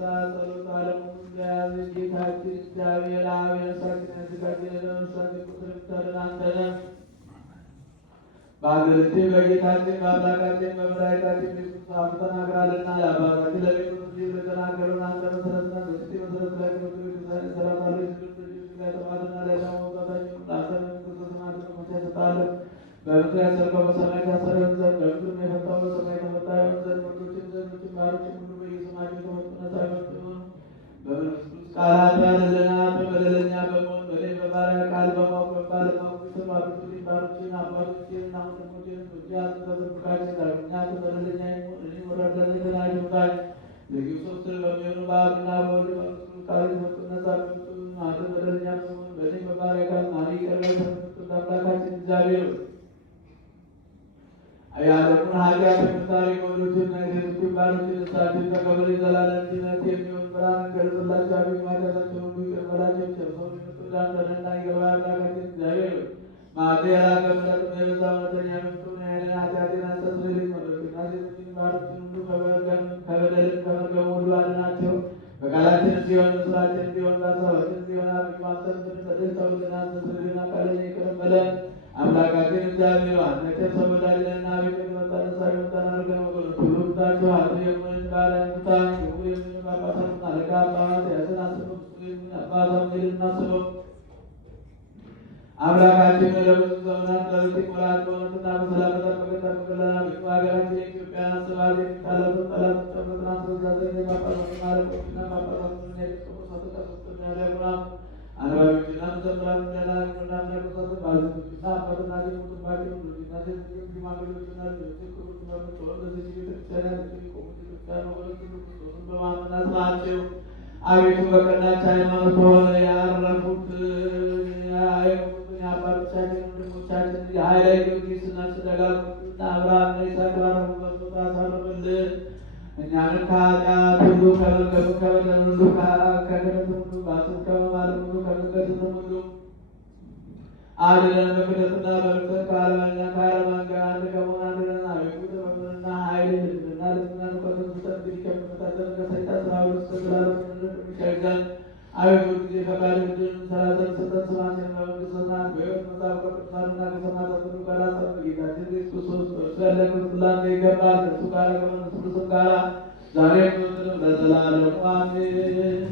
ጸሎት ዓለሙ ያዝ ጌታችን እግዚአብሔር አብ የነፍሳችን ስጋችን የነፍሳችን ቁጥር ምታደን አንተነ በአገርችን በጌታችን በአምላካችን በመድኃኒታችን ኢየሱስ አብ ተናግራልና ለአባታችን ለቤቶች ለተናገሩን አንተ መሰረትና በስቲ መሰረት ላይ ክርስቶስ ሰላም አለ ላይ ተማልና ላይ ተማውጣታችን ለአንተ ክርስቶስ ማለት ነው ተሰጣለ በምድር ያሰርከው በሰማይ ታሰረን ዘንድ በምድር የፈታው በሰማይ ተፈታ ይሆን ዘንድ ወንዶችን ዘንዶችን ባሮችን ሁሉ በየስማቸው ተመጡና ሳይመጡ በመንፈስ ቅዱስ ቃላት ያለና በበደለኛ በመሆን በኔ በባሪያ ቃል በማወቅ ባለማወቅ ስም አብዙልኝ ባሮችን አባቶችን እና ወንድሞችን እዚያ ተዘብቃችን ዳግመኛ በበደለኛ እኔ ወረደን የተናዩታል ለጊዮሶስ በሚሆኑ በአብና በወልድ በመንፈስ ቅዱስ ቃል የተመጡና ሳይመጡ አንተ በደለኛ በመሆን በኔ በባሪያ ቃል ማሪ ቀርበ ተመጡ አምላካችን እግዚአብሔር አያለሙን ኃጢአት የምታሪ ወንዶችና ሴቶችን ባሮችን እሳችን ተቀበል ዘላለም ድነት የሚሆን ብርሃን ገልጽላቸው አቤት ማዳታቸውን ሁሉ ይቅር በላቸው ቸርሰውን የምትወድ አንተንና ይገባ አምላካችን እግዚአብሔር ማዕድ የላቀ ምሕረት የበዛ እውነተኛ የምትሆን ያለን ኃጢአቴን አስተስርይልኝ ወንዶችና ሴቶችን ባሮችን ሁሉ ከበደልም ከመርገም ሁሉ አድናቸው በቃላችን ሲሆን በስራችን ሲሆን በሀሳባችን ሲሆን አቤቱ አንተን ብንበድል ተውልና አስተስርይልን ኃጢአታችንን ይቅር በለን አምላካችን እግዚአብሔር አንተ ሰበዳልና ቤተ መጣን ሳይወጣን አርገን ወገኖች ሁሉ ታቸው አሉ የምን ባለንታ የምን ባባታን አለቃ አባት ያሰናስሉ አባታን ይልናስሉ አምላካችን ለብዙ ዘመናት ለዚህ ወራት በእውነትና በሰላም ተጠብቀን ሀገራችን የኢትዮጵያን አስባል የሚጣለቱ ጠላት ተጠብቀን አስረዛዘን የባባታን ማለቆችና ባባታን የደቀሙ ተጠቅሱትን ያለሙና አንባቢዎችና መዘምራን እንደናና ነቆሳት ባለቤቶችና አባትና ሊሙትን ባቸው ልጅና ሴቶች ሽማግሌዎችና ልጆች ክቡር መምጦ ለዚህ ቤተክርስቲያን ቆሙት ክርስቲያን ወገኖች ክርስቶስን በማመን አጽናቸው። አቤቱ በቀናች ሃይማኖት በሆነ ያረፉት የአባቶቻችን ወንድሞቻችን የኃይለ ጊዮርጊስና ደጋጎችና አብርሃምና ይስሐቅ ባረፉበት ቦታ አሳርፍልን። እኛንም ከኃጢአት ሁሉ ከመርገም ከበደል ሁሉ ከክህደት ሁሉ በሐሰት ከመማለድ ሁሉ ከመንገድም ሁሉ አድነን። በክህደትና በርኩሰት ከዓለማውያን ጋር አንድ ከመሆን አድነን። አቤቱ ጥበብንና ኃይልን ልብንና ልብናን እውቀትን ስጠን። እንግዲህ ከምንፈታተን ከሰይጣን ስራ ሁሉ እስከ ዘላለም እንሸሸግ። አቤቱ ጊዜ ፈቃድ ምድርን እንሰራ ዘንድ ስጠን። ስማችን በመንግሥተ ሰማያት በሕይወት መጽሐፍ ከቅዱሳንና ከሰማዕታት ሁሉ ጋር ጻፍ። ጌታችን ኢየሱስ ክርስቶስ በእርሱ ያለ ክብር ላንተ ይገባል። ከእርሱ ጋር ከመንፈስ ቅዱስም ጋር ዛሬም ዘወትርም ለዘላለሙ አሜን።